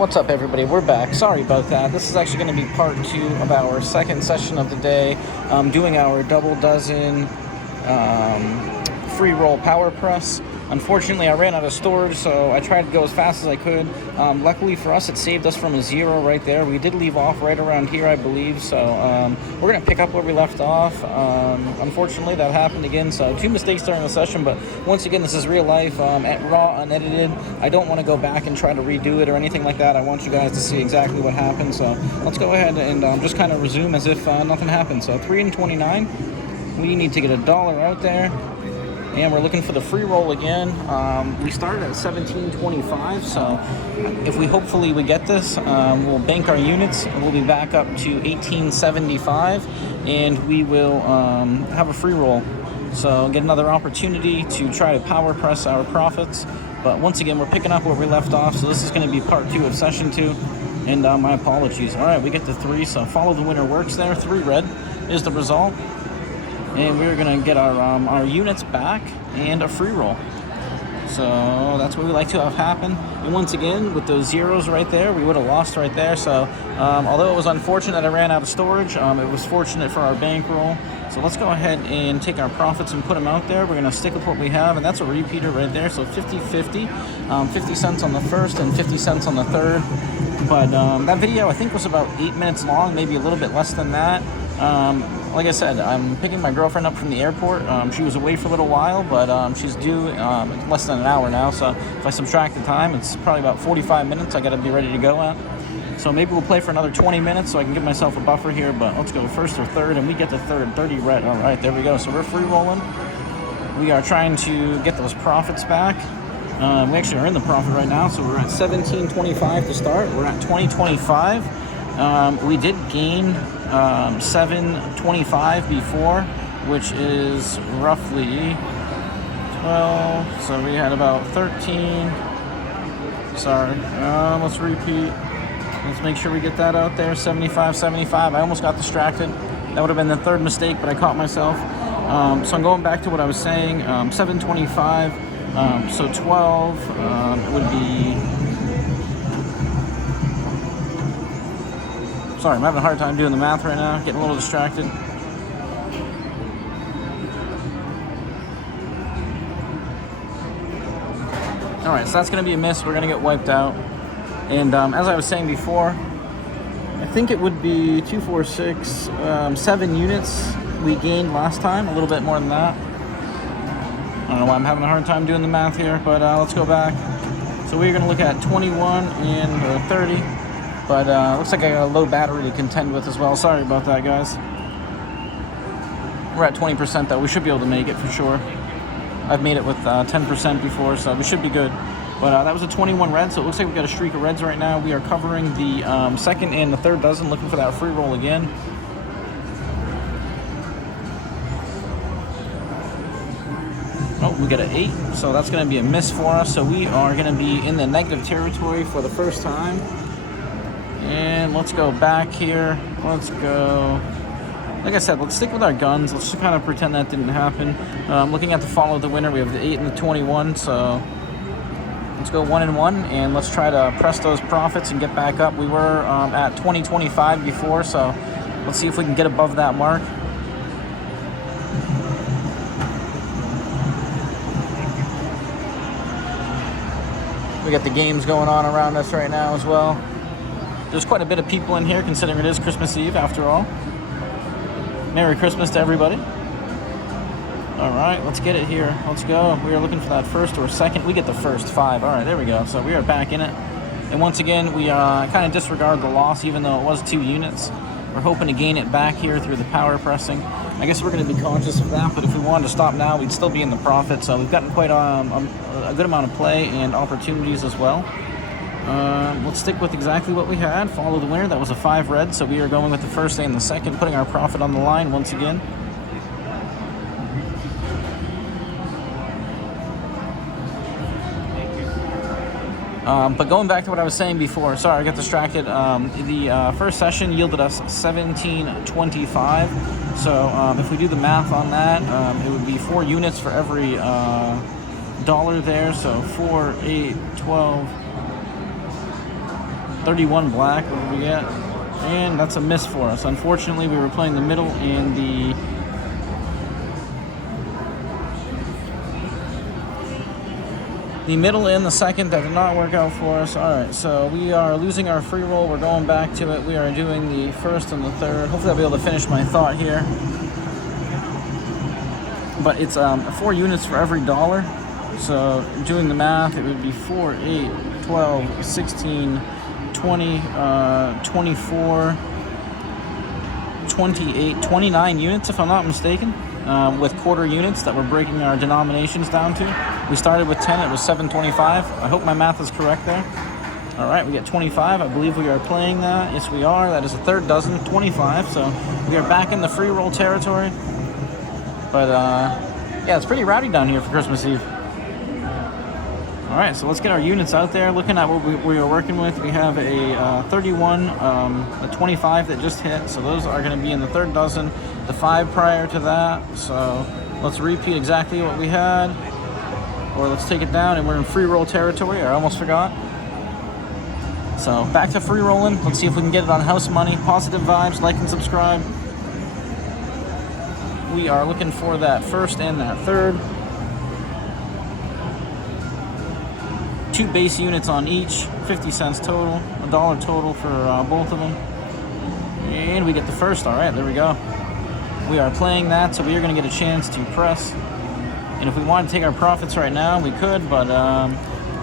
What's up, everybody? We're back. Sorry about that. This is actually going to be part 2 of our second session of the day, doing our double dozen free roll power press. Unfortunately, I ran out of storage, so I tried to go as fast as I could. Luckily for us, it saved us from a 0 right there. We did leave off right around here, I believe, so we're going to pick up where we left off. Unfortunately, that happened again, so 2 mistakes during the session, but once again, this is real life, raw, unedited. I don't want to go back and try to redo it or anything like that. I want you guys to see exactly what happened, so let's go ahead and just kind of resume as if nothing happened. So 3 and 29, we need to get $1 out there. And we're looking for the free roll again. We started at 17.25, so if hopefully we get this, we'll bank our units, and we'll be back up to 18.75, and we will have a free roll. So get another opportunity to try to power press our profits. But once again, we're picking up where we left off, so this is going to be part 2 of session 2, and my apologies. All right, we get the 3, so follow the winner works there. 3 red is the result. And we're going to get our units back and a free roll. So that's what we like to have happen. And once again, with those zeros right there, we would have lost right there. So although it was unfortunate that I ran out of storage, it was fortunate for our bankroll. So let's go ahead and take our profits and put them out there. We're going to stick with what we have, and that's a repeater right there. So 50-50, 50 cents on the first and 50 cents on the third. But that video, I think, was about 8 minutes long, maybe a little bit less than that. Like I said, I'm picking my girlfriend up from the airport. She was away for a little while, but she's due less than an hour now. So if I subtract the time, it's probably about 45 minutes I got to be ready to go at. So maybe we'll play for another 20 minutes so I can give myself a buffer here. But let's go first or third, and we get the third, 30 red. All right, there we go. So we're free rolling. We are trying to get those profits back. We actually are in the profit right now, so we're at 17.25 to start. We're at 20.25. We did gain 7.25 before, which is roughly 12. So we had about 13. Sorry. Let's repeat. Let's make sure we get that out there. 75. I almost got distracted. That would have been the third mistake, but I caught myself. So I'm going back to what I was saying. 7.25. So 12 would be. Sorry, I'm having a hard time doing the math right now. Getting a little distracted. All right, so that's going to be a miss. We're going to get wiped out. And as I was saying before, I think it would be 2, 4, 6, 7 units we gained last time. A little bit more than that. I don't know why I'm having a hard time doing the math here, but let's go back. So we're going to look at 21 and 30. But looks like I got a low battery to contend with as well. Sorry about that, guys. We're at 20% though. We should be able to make it for sure. I've made it with 10% before, so we should be good. But that was a 21 red, so it looks like we've got a streak of reds right now. We are covering the second and the third dozen, looking for that free roll again. Oh, we got an 8, so that's going to be a miss for us. So we are going to be in the negative territory for the first time. And let's go back here. Let's go. Like I said, let's stick with our guns. Let's just kind of pretend that didn't happen. Looking at the follow the winner, we have the 8 and the 21. So let's go 1 and 1, and let's try to press those profits and get back up. We were at 20.25 before, so let's see if we can get above that mark. We got the games going on around us right now as well. There's quite a bit of people in here, considering it is Christmas Eve after all. Merry Christmas to everybody. All right, let's get it here. Let's go. We are looking for that first or second. We get the first 5. All right, there we go. So we are back in it. And once again, we kind of disregard the loss, even though it was 2 units. We're hoping to gain it back here through the power pressing. I guess we're going to be conscious of that, but if we wanted to stop now, we'd still be in the profit. So we've gotten quite a good amount of play and opportunities as well. Let's stick with exactly what we had. Follow the winner. That was a 5 red, so we are going with the first and the second, putting our profit on the line once again. But going back to what I was saying before, sorry, I got distracted. The first session yielded us 17.25. So if we do the math on that, it would be 4 units for every $1 there. So 4, 8, 12. 31 black, what did we get? And that's a miss for us. Unfortunately, we were playing the middle and the middle and the second. That did not work out for us. All right, so we are losing our free roll. We're going back to it. We are doing the first and the third. Hopefully I'll be able to finish my thought here. But it's 4 units for every dollar. So doing the math, it would be 4, 8, 12, 16, 20, 24, 28, 29 units, if I'm not mistaken, with quarter units that we're breaking our denominations down to. We started with 10, it was 725. I hope my math is correct there. All right, we get 25. I believe we are playing that. Yes, we are. That is a third dozen, 25. So we are back in the free roll territory. But yeah, it's pretty rowdy down here for Christmas Eve. All right, so let's get our units out there. Looking at what we are working with, we have a 31, a 25 that just hit. So those are going to be in the third dozen. The 5 prior to that. So let's repeat exactly what we had. Or let's take it down, and we're in free roll territory. I almost forgot. So back to free rolling. Let's see if we can get it on house money. Positive vibes, like and subscribe. We are looking for that first and that third. 2 base units on each, 50 cents total, $1 total for both of them. And we get the first. All right, there we go. We are playing that, so we are going to get a chance to press. And if we wanted to take our profits right now, we could, but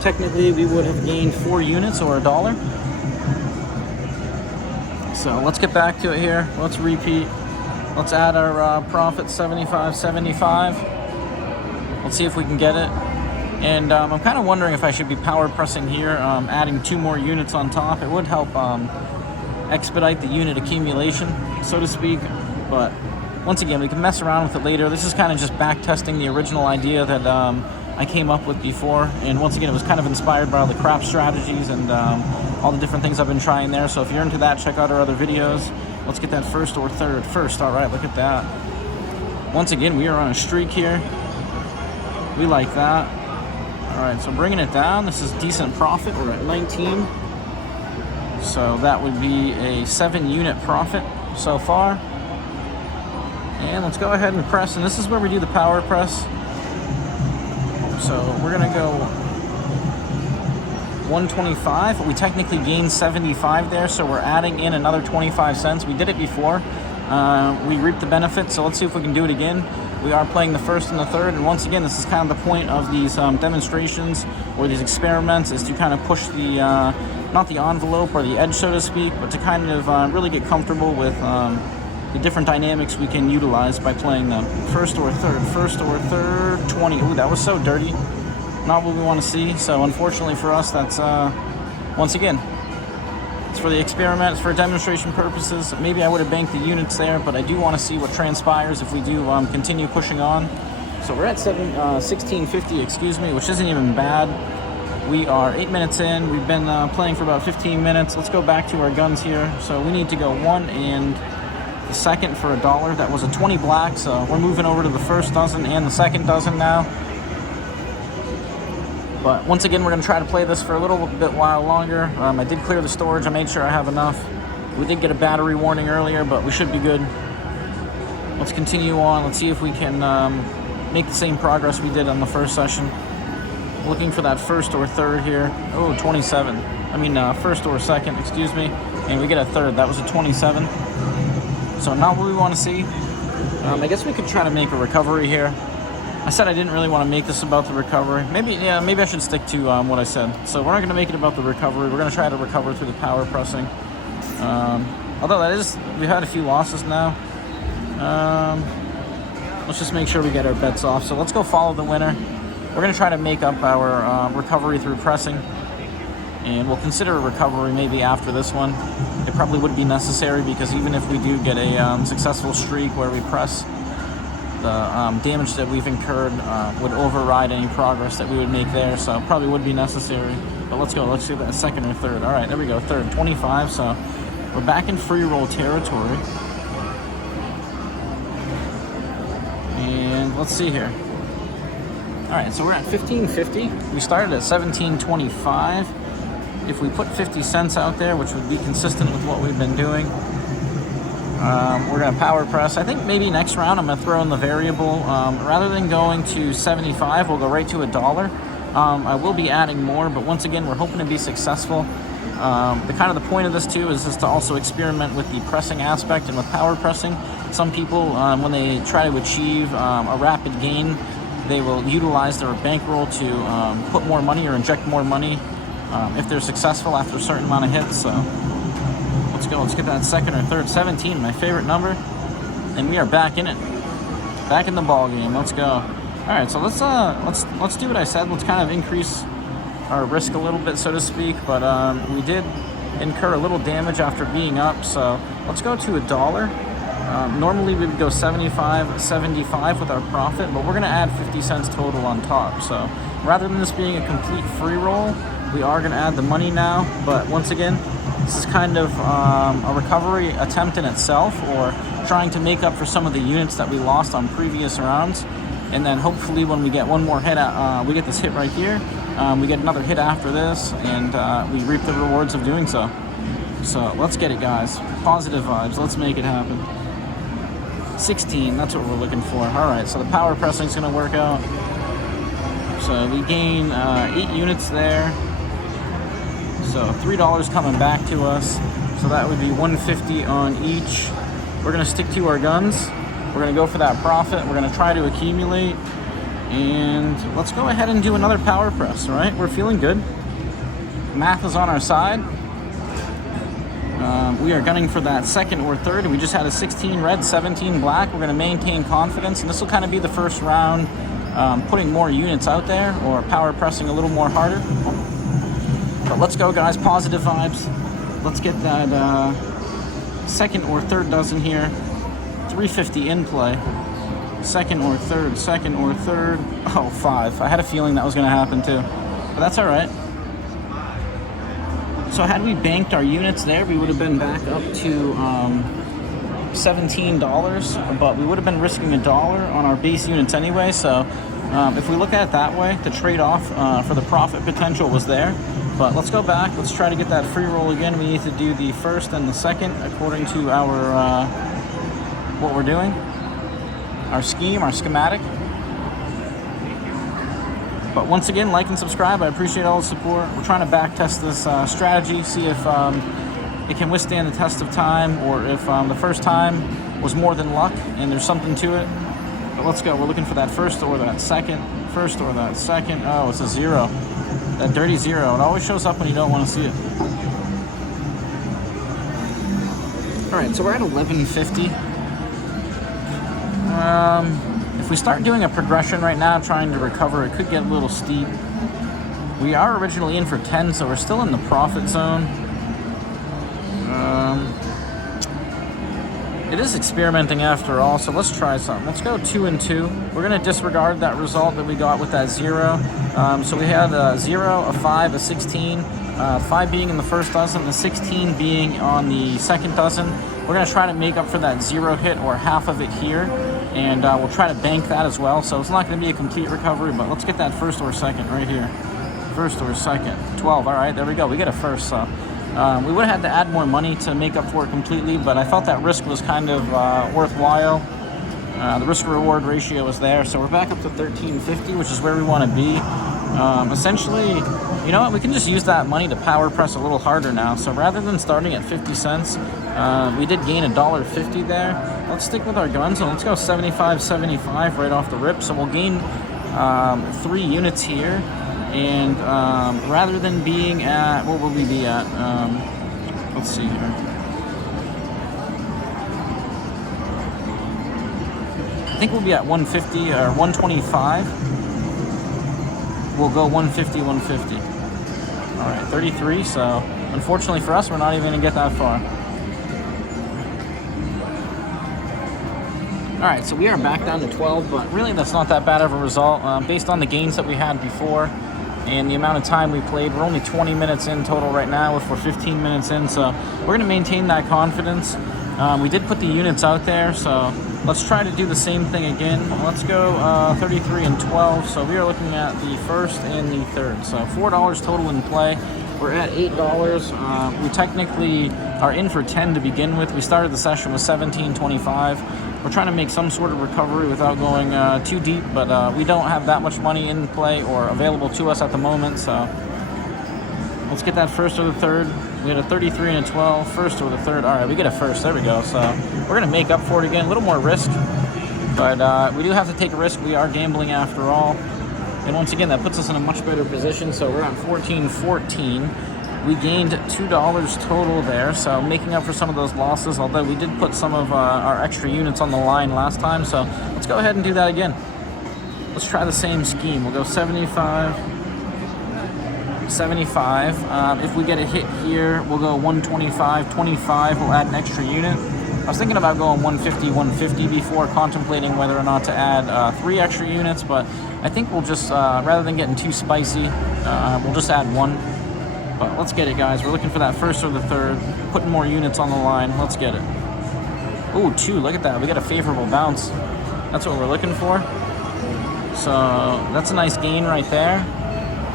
technically we would have gained 4 units or $1. So let's get back to it here. Let's repeat. Let's add our profit, 75.75. Let's see if we can get it. And I'm kind of wondering if I should be power pressing here, adding 2 more units on top. It would help expedite the unit accumulation, so to speak. But once again, we can mess around with it later. This is kind of just back testing the original idea that I came up with before. And once again, it was kind of inspired by all the crap strategies and all the different things I've been trying there. So if you're into that, check out our other videos. Let's get that first or third first. All right, look at that. Once again, we are on a streak here. We like that. All right, so bringing it down, this is decent profit. We're at 19. So that would be a 7 unit profit so far. And let's go ahead and press, and this is where we do the power press. So we're gonna go 125, but we technically gained 75 there, so we're adding in another 25 cents. We did it before. We reaped the benefits, so let's see if we can do it again. We are playing the first and the third, and once again, this is kind of the point of these demonstrations or these experiments, is to kind of push the, not the envelope or the edge, so to speak, but to kind of really get comfortable with the different dynamics we can utilize by playing them. First or third, 20. Ooh, that was so dirty. Not what we want to see. So unfortunately for us, that's, once again, it's for the experiment, it's for demonstration purposes. Maybe I would have banked the units there, but I do want to see what transpires if we do continue pushing on. So we're at 1650, excuse me, which isn't even bad. We are 8 minutes in. We've been playing for about 15 minutes. Let's go back to our guns here. So we need to go 1 and the second for $1. That was a 20 black, so we're moving over to the first dozen and the second dozen now. But once again, we're going to try to play this for a little bit while longer. I did clear the storage. I made sure I have enough. We did get a battery warning earlier, but we should be good. Let's continue on. Let's see if we can make the same progress we did on the first session. Looking for that first or third here. Oh, 27. I mean, first or second, excuse me. And we get a third. That was a 27. So not what we want to see. I guess we could try to make a recovery here. I said I didn't really want to make this about the recovery. Maybe I should stick to what I said. So we're not going to make it about the recovery. We're going to try to recover through the power pressing. Although we've had a few losses now. Let's just make sure we get our bets off. So let's go follow the winner. We're going to try to make up our recovery through pressing. And we'll consider a recovery maybe after this one. It probably would be necessary because even if we do get a successful streak where we press, the damage that we've incurred would override any progress that we would make there, so it probably would be necessary. But let's go. Let's do that second or third. All right, there we go. Third, 25. So we're back in free roll territory. And let's see here. All right, so we're at 1550. We started at 1725. if we put 50 cents out there, which would be consistent with what we've been doing, we're going to power press. I think maybe next round I'm going to throw in the variable. Rather than going to 75, we'll go right to $1. I will be adding more, but once again, we're hoping to be successful. The point of this too is just to also experiment with the pressing aspect and with power pressing. Some people, when they try to achieve a rapid gain, they will utilize their bankroll to put more money or inject more money if they're successful after a certain amount of hits. So let's go. Let's get that second or third. 17, my favorite number, and we are back in it, back in the ball game. Let's go. All right, so let's do what I said. Let's kind of increase our risk a little bit, so to speak. But we did incur a little damage after being up, so let's go to $1. Normally we would go 75 with our profit, but we're going to add 50 cents total on top. So rather than this being a complete free roll, we are going to add the money now. But once again, this is kind of a recovery attempt in itself, or trying to make up for some of the units that we lost on previous rounds. And then hopefully when we get one more hit, we get this hit right here, we get another hit after this, and we reap the rewards of doing so. So let's get it, guys. Positive vibes. Let's make it happen. 16, that's what we're looking for. All right, so the power pressing is going to work out. So we gain 8 units there. So $3 coming back to us. So that would be 150 on each. We're going to stick to our guns. We're going to go for that profit. We're going to try to accumulate. And let's go ahead and do another power press, all right? We're feeling good. Math is on our side. We are gunning for that second or third. We just had a 16 red, 17 black. We're going to maintain confidence, and this will kind of be the first round, putting more units out there or power pressing a little more harder. But let's go, guys. Positive vibes. Let's get that second or third dozen here. 350 in play. Second or third. Oh, 5. I had a feeling that was going to happen too, but that's all right. So had we banked our units there, we would have been back up to $17, but we would have been risking $1 on our base units anyway. So if we look at it that way, the trade-off for the profit potential was there. But let's go back. Let's try to get that free roll again. We need to do the first and the second according to our what we're doing, our scheme, our schematic. But once again, like and subscribe. I appreciate all the support. We're trying to back test this strategy, see if it can withstand the test of time, or if the first time was more than luck and there's something to it. But let's go. We're looking for that first or that second. First or that second. Oh, it's a 0. That dirty 0. It always shows up when you don't want to see it. All right, so we're at 1150. If we start doing a progression right now, trying to recover, it could get a little steep. We are originally in for 10, so we're still in the profit zone. It is experimenting after all, so let's try something. Let's go 2 and 2. We're going to disregard that result that we got with that 0. So we had a 0, a 5, a 16, 5 being in the first dozen, the 16 being on the second dozen. We're going to try to make up for that 0 hit or half of it here, and we'll try to bank that as well. So it's not going to be a complete recovery, but let's get that first or second right here. First or second. 12. All right, there we go. We get a first. So we would have had to add more money to make up for it completely, but I felt that risk was kind of worthwhile. The risk-reward ratio was there, so we're back up to 1350, which is where we want to be. Essentially, you know what? We can just use that money to power press a little harder now. So rather than starting at 50 cents, we did gain $1.50 there. Let's stick with our guns, and let's go 75 right off the rip. So we'll gain 3 units here. And rather than being at, what will we be at? Let's see here. I think we'll be at 150 or 125. We'll go 150, 150. All right, 33. So unfortunately for us, we're not even going to get that far. All right, so we are back down to 12, but really that's not that bad of a result based on the gains that we had before and the amount of time we played. We're only 20 minutes in total right now if we're 15 minutes in, so we're going to maintain that confidence. We did put the units out there, so let's try to do the same thing again. Let's go 33 and 12, so we are looking at the first and the third. So $4 total in play. We're at $8. We technically are in for 10 to begin with. We started the session with 17.25. We're trying to make some sort of recovery without going too deep, but we don't have that much money in play or available to us at the moment, so let's get that first or the third. We had a 33 and a 12, first or the third. All right, we get a first. There we go. So we're going to make up for it again. A little more risk, but we do have to take a risk. We are gambling after all. And once again, that puts us in a much better position. So we're at 14.14. We gained $2 total there, so making up for some of those losses, although we did put some of our extra units on the line last time. So let's go ahead and do that again. Let's try the same scheme. We'll go 75. If we get a hit here, we'll go 125, 25, we'll add an extra unit. I was thinking about going 150 before, contemplating whether or not to add 3 extra units, but I think we'll just, rather than getting too spicy, we'll just add 1. But let's get it, guys. We're looking for that first or the third, putting more units on the line. Let's get it. Ooh, 2, look at that. We got a favorable bounce. That's what we're looking for. So that's a nice gain right there.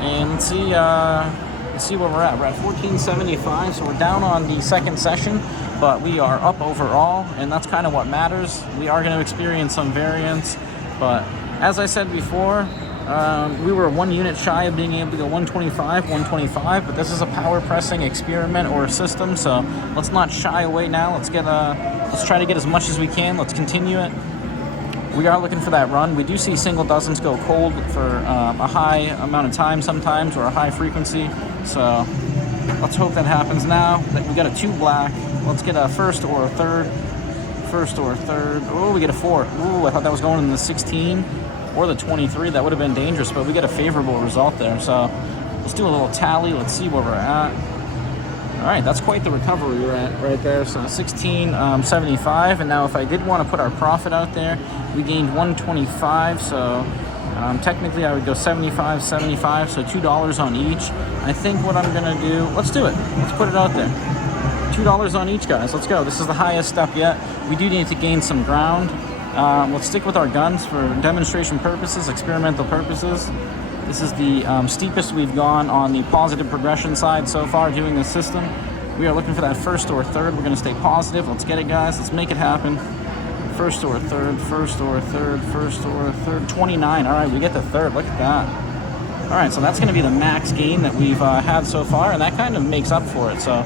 And let's see where we're at. We're at 14.75, so we're down on the second session, but we are up overall, and that's kind of what matters. We are going to experience some variance, but as I said before, we were 1 unit shy of being able to go 125, but this is a power pressing experiment or a system, so let's not shy away now. Let's try to get as much as we can. Let's continue it. We are looking for that run. We do see single dozens go cold for a high amount of time sometimes, or a high frequency. So let's hope that happens now. We got a 2 black. Let's get a first or a third. First or a third. Oh, we get a 4. Ooh, I thought that was going in the 16 or the 23. That would have been dangerous, but we get a favorable result there. So let's do a little tally. Let's see where we're at. All right, that's quite the recovery we're at right there. So 16.75, and now if I did want to put our profit out there, we gained 125. So technically, I would go 75, so $2 on each. I think what I'm gonna do, let's do it. Let's put it out there. $2 on each, guys. Let's go. This is the highest step yet. We do need to gain some ground. Let's stick with our guns for demonstration purposes, experimental purposes. This is the steepest we've gone on the positive progression side so far doing this system. We are looking for that first or third. We're going to stay positive. Let's get it, guys. Let's make it happen. First or third, first or third, first or third. 29. All right, we get the third. Look at that. All right, so that's going to be the max gain that we've had so far, and that kind of makes up for it. So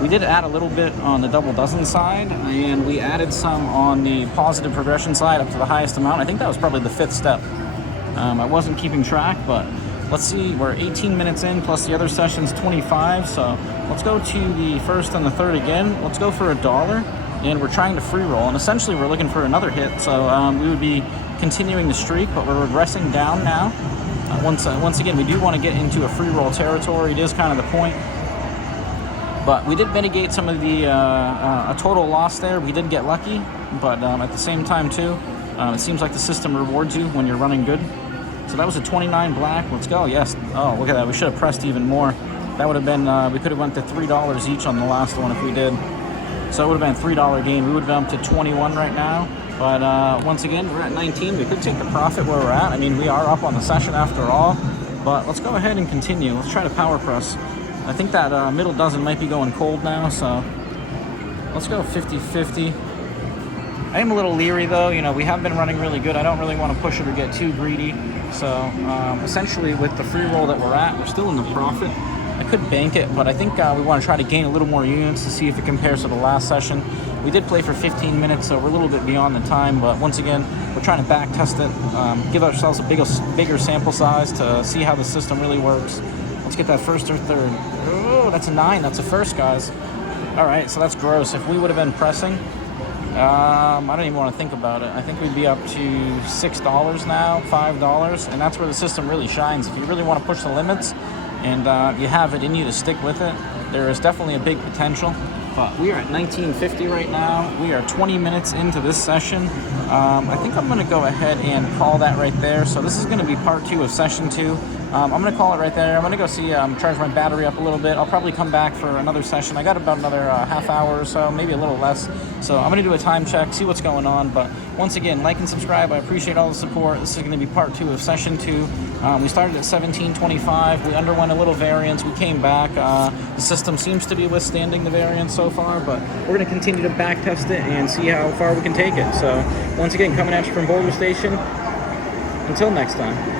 we did add a little bit on the double dozen side, and we added some on the positive progression side up to the highest amount. I think that was probably the 5th step. I wasn't keeping track, but let's see. We're 18 minutes in, plus the other session's 25. So let's go to the first and the third again. Let's go for $1, and we're trying to free roll. And essentially, we're looking for another hit. So we would be continuing the streak, but we're regressing down now. Once again, we do want to get into a free roll territory. It is kind of the point. But we did mitigate some of the a total loss there. We did get lucky, but at the same time too, it seems like the system rewards you when you're running good. So that was a 29 black. Let's go. Yes. Oh, look at that. We should have pressed even more. That would have been, we could have went to $3 each on the last one if we did. So it would have been a $3 gain. We would have been up to 21 right now. But once again, we're at 19. We could take the profit where we're at. I mean, we are up on the session after all. But let's go ahead and continue. Let's try to power press. I think that middle dozen might be going cold now. So let's go 50-50. I am a little leery though, you know, we have been running really good. I don't really want to push it or get too greedy. So essentially with the free roll that we're at, we're still in the profit. I could bank it, but I think we want to try to gain a little more units to see if it compares to the last session. We did play for 15 minutes, so we're a little bit beyond the time, but once again, we're trying to back test it, give ourselves a bigger sample size to see how the system really works. Let's get that first or third. Oh, that's a 9. That's a first, guys. All right, so that's gross. If we would have been pressing, I don't even want to think about it. I think we'd be up to $6 now, $5, and that's where the system really shines. If you really want to push the limits and you have it in you to stick with it, there is definitely a big potential. But we are at 1950 right now. We are 20 minutes into this session. I think I'm going to go ahead and call that right there. So this is going to be part 2 of session 2. I'm going to call it right there. I'm going to go see, charge my battery up a little bit. I'll probably come back for another session. I got about another half hour or so, maybe a little less. So I'm going to do a time check, see what's going on. But once again, like and subscribe. I appreciate all the support. This is going to be part 2 of session 2. We started at 1725. We underwent a little variance. We came back. The system seems to be withstanding the variance so far, but we're going to continue to back test it and see how far we can take it. So once again, coming at you from Boulder Station. Until next time.